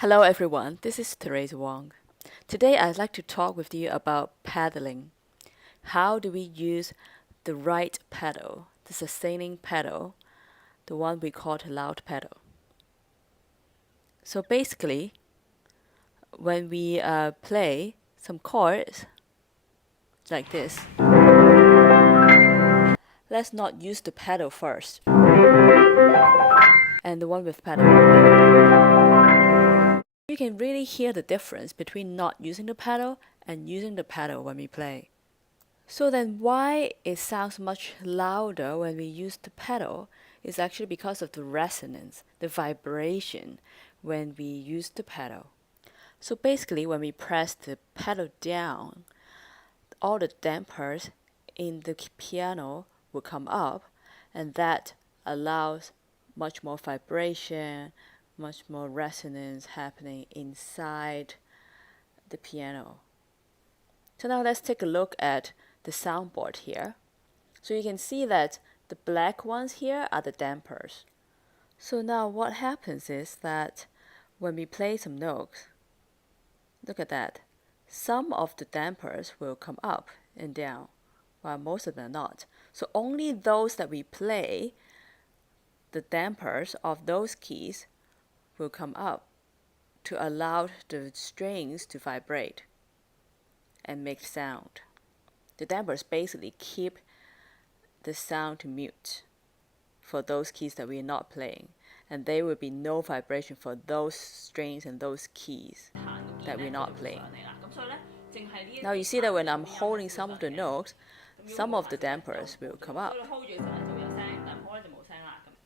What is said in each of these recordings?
Hello everyone, this is Teresa Wong. Today I'd like to talk with you about paddling. How do we use the right pedal, the sustaining pedal, the one we call the loud pedal? So basically, when we play some chords like this, let's not use the pedal first, and the one with pedal. You can really hear the difference between not using the pedal and using the pedal when we play. So then why it sounds much louder when we use the pedal is actually because of the resonance, the vibration when we use the pedal. So basically when we press the pedal down, all the dampers in the piano will come up, and that allows much more vibration, much more resonance happening inside the piano. So now let's take a look at the soundboard here. So you can see that the black ones here are the dampers. So now what happens is that when we play some notes, look at that. Some of the dampers will come up and down, while most of them are not. So only those that we play, the dampers of those keys will come up to allow the strings to vibrate and make sound. The dampers basically keep the sound mute for those keys that we are not playing, and there will be no vibration for those strings and those keys that we're not playing. Now you see that when I'm holding some of the notes, some of the dampers will come up.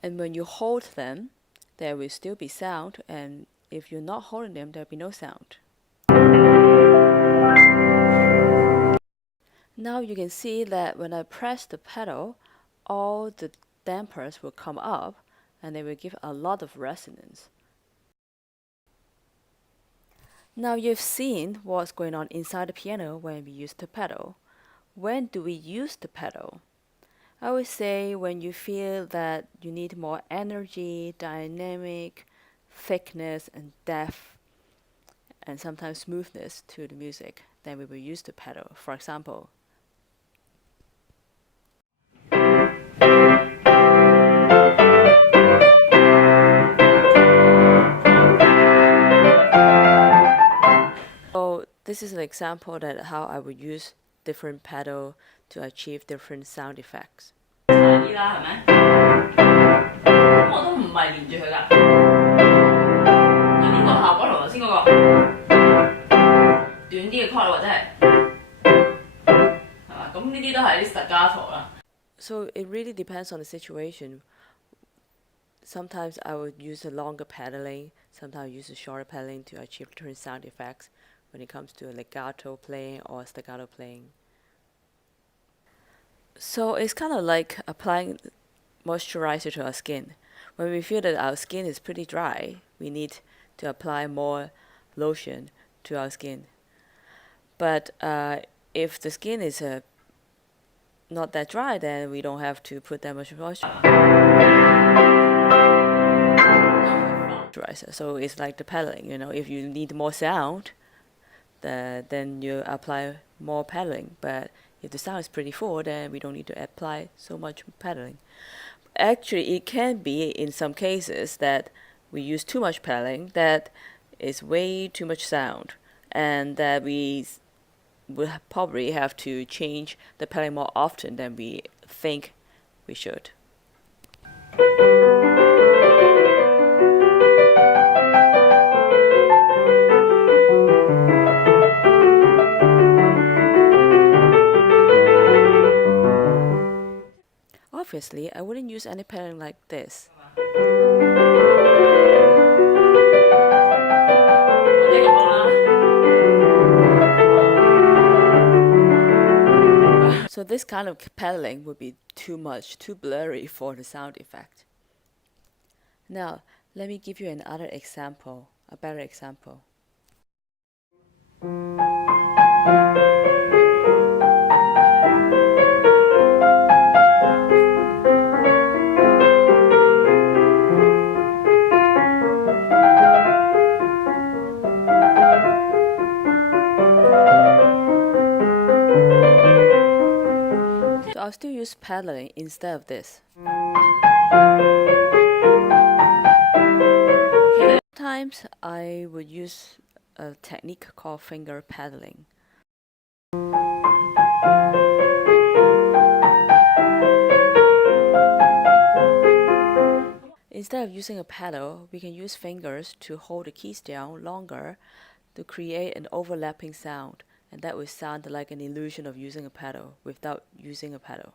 And when you hold them, there will still be sound, and if you're not holding them, there will be no sound. Now you can see that when I press the pedal, all the dampers will come up and they will give a lot of resonance. Now you've seen what's going on inside the piano when we use the pedal. When do we use the pedal? I would say when you feel that you need more energy, dynamic, thickness and depth, and sometimes smoothness to the music, then we will use the pedal. For example, this is an example that how I would use different pedal to achieve different sound effects. So it really depends on the situation. Sometimes I would use a longer pedaling, sometimes I use a shorter pedaling to achieve different sound effects when it comes to legato playing or staccato playing. So it's kind of like applying moisturizer to our skin. When we feel that our skin is pretty dry, we need to apply more lotion to our skin. But if the skin is not that dry, then we don't have to put that much moisturizer. So it's like the pedaling, if you need more sound, then you apply more pedaling. But if the sound is pretty full, then we don't need to apply so much pedaling. Actually, it can be in some cases that we use too much pedaling, that is way too much sound, and that we will probably have to change the pedaling more often than we think we should. Obviously, I wouldn't use any pedaling like this. So this kind of pedaling would be too much, too blurry for the sound effect. Now, let me give you another example, a better example. still use paddling instead of this. Sometimes I would use a technique called finger paddling. Instead of using a paddle, we can use fingers to hold the keys down longer to create an overlapping sound, and that would sound like an illusion of using a paddle without using a paddle.